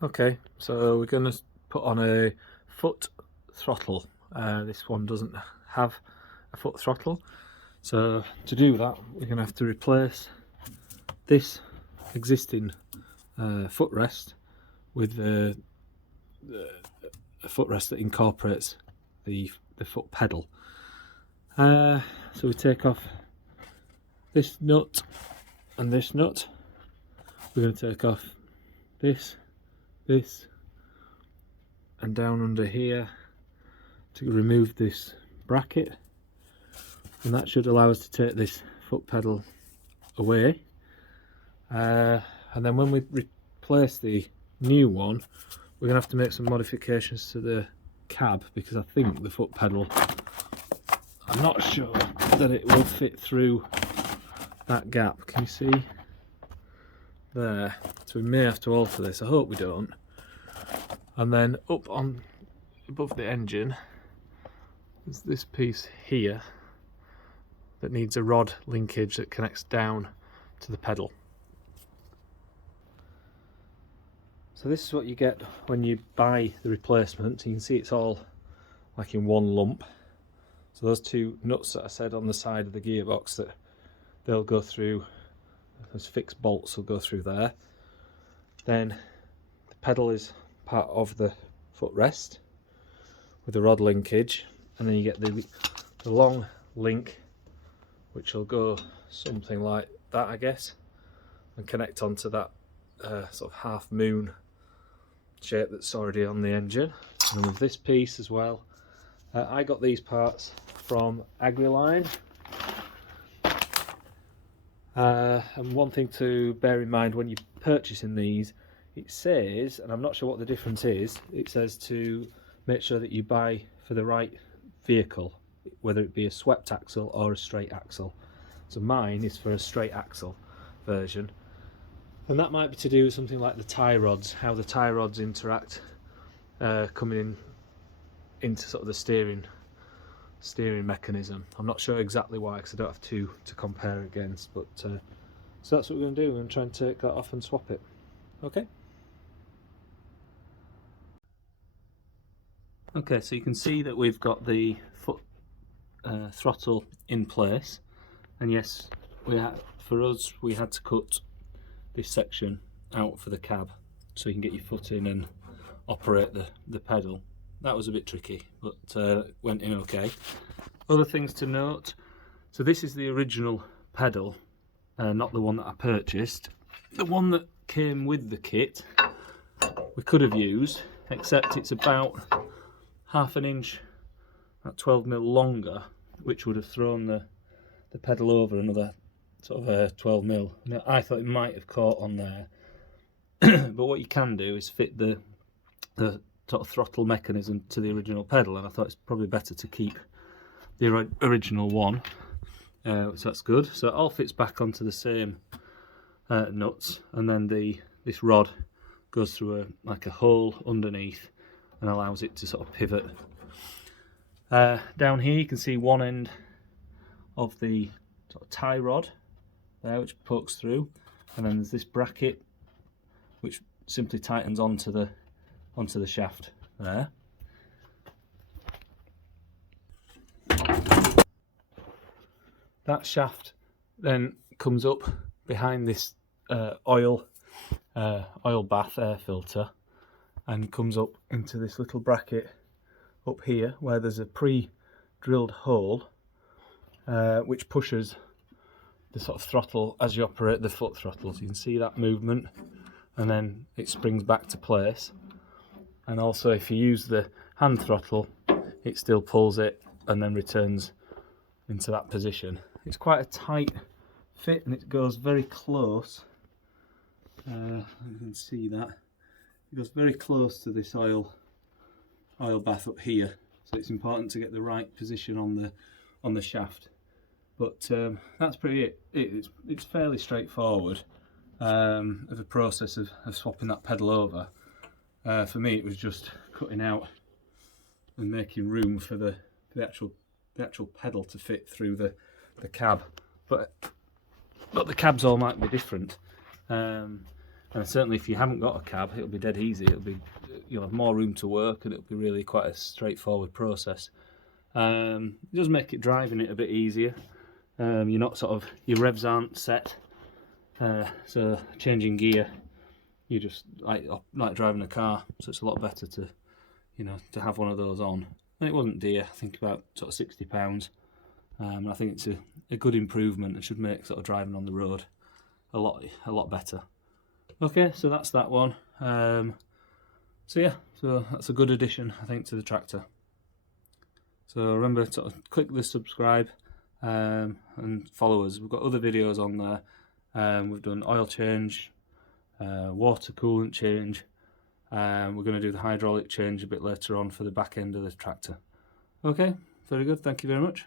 Okay, so we're going to put on a foot throttle. This one doesn't have a foot throttle, so to do that we're going to have to replace this existing footrest with a footrest that incorporates the foot pedal. So we take off this nut and this nut. We're going to take off this and down under here to remove this bracket, and that should allow us to take this foot pedal away, and then when we replace the new one we're going to have to make some modifications to the cab, because I think the foot pedal, I'm not sure that it will fit through that gap. Can you see there? So we may have to alter this. I hope we don't. And then up on above the engine there's this piece here that needs a rod linkage that connects down to the pedal. So this is what you get when you buy the replacement. You can see it's all like in one lump. So those two nuts that I said on the side of the gearbox, that they'll go through, those fixed bolts will go through there. Then the pedal is part of the footrest with the rod linkage, and then you get the long link which will go something like that, I guess, and connect onto that sort of half moon shape that's already on the engine. And with this piece as well, I got these parts from Agriline. And one thing to bear in mind when you're purchasing these, it says, and I'm not sure what the difference is, it says to make sure that you buy for the right vehicle, whether it be a swept axle or a straight axle. So mine is for a straight axle version, and that might be to do with something like the tie rods, how the tie rods interact coming into sort of the steering mechanism. I'm not sure exactly why, because I don't have two to compare against, but so that's what we're going to do. We're going to try and take that off and swap it. Okay. Okay, so you can see that we've got the foot throttle in place, and yes, for us we had to cut this section out for the cab so you can get your foot in and operate the pedal. That was a bit tricky, but went in okay. Other things to note, so this is the original pedal, not the one that I purchased. The one that came with the kit we could have used, except it's about half an inch, about 12mm longer, which would have thrown the pedal over another sort of 12mm. Now, I thought it might have caught on there, but what you can do is fit the sort of throttle mechanism to the original pedal, and I thought it's probably better to keep the original one, so that's good. So it all fits back onto the same nuts, and then this rod goes through like a hole underneath and allows it to sort of pivot. Down here you can see one end of the sort of tie rod there, which pokes through, and then there's this bracket which simply tightens onto the shaft there. That shaft then comes up behind this oil bath air filter and comes up into this little bracket up here where there's a pre-drilled hole which pushes the sort of throttle as you operate the foot throttle. So you can see that movement, and then it springs back to place. And also if you use the hand throttle, it still pulls it and then returns into that position. It's quite a tight fit, and it goes very close. You can see that it goes very close to this oil bath up here, so it's important to get the right position on the shaft. But that's pretty it. It's fairly straightforward of a process of swapping that pedal over. For me, it was just cutting out and making room for the actual pedal to fit through the cab. But the cabs all might be different. And certainly if you haven't got a cab, it'll be dead easy. You'll have more room to work, and it'll be really quite a straightforward process. It does make it driving it a bit easier. You're not your revs aren't set, so changing gear, you just like driving a car. So it's a lot better to, to have one of those on. And it wasn't dear. I think about sort of £60. I think it's a good improvement and should make sort of driving on the road a lot better. Okay, so that's that one. So yeah, so that's a good addition, I think, to the tractor. So remember to click the subscribe and follow us. We've got other videos on there. We've done oil change, water coolant change. We're going to do the hydraulic change a bit later on for the back end of the tractor. Okay, very good. Thank you very much.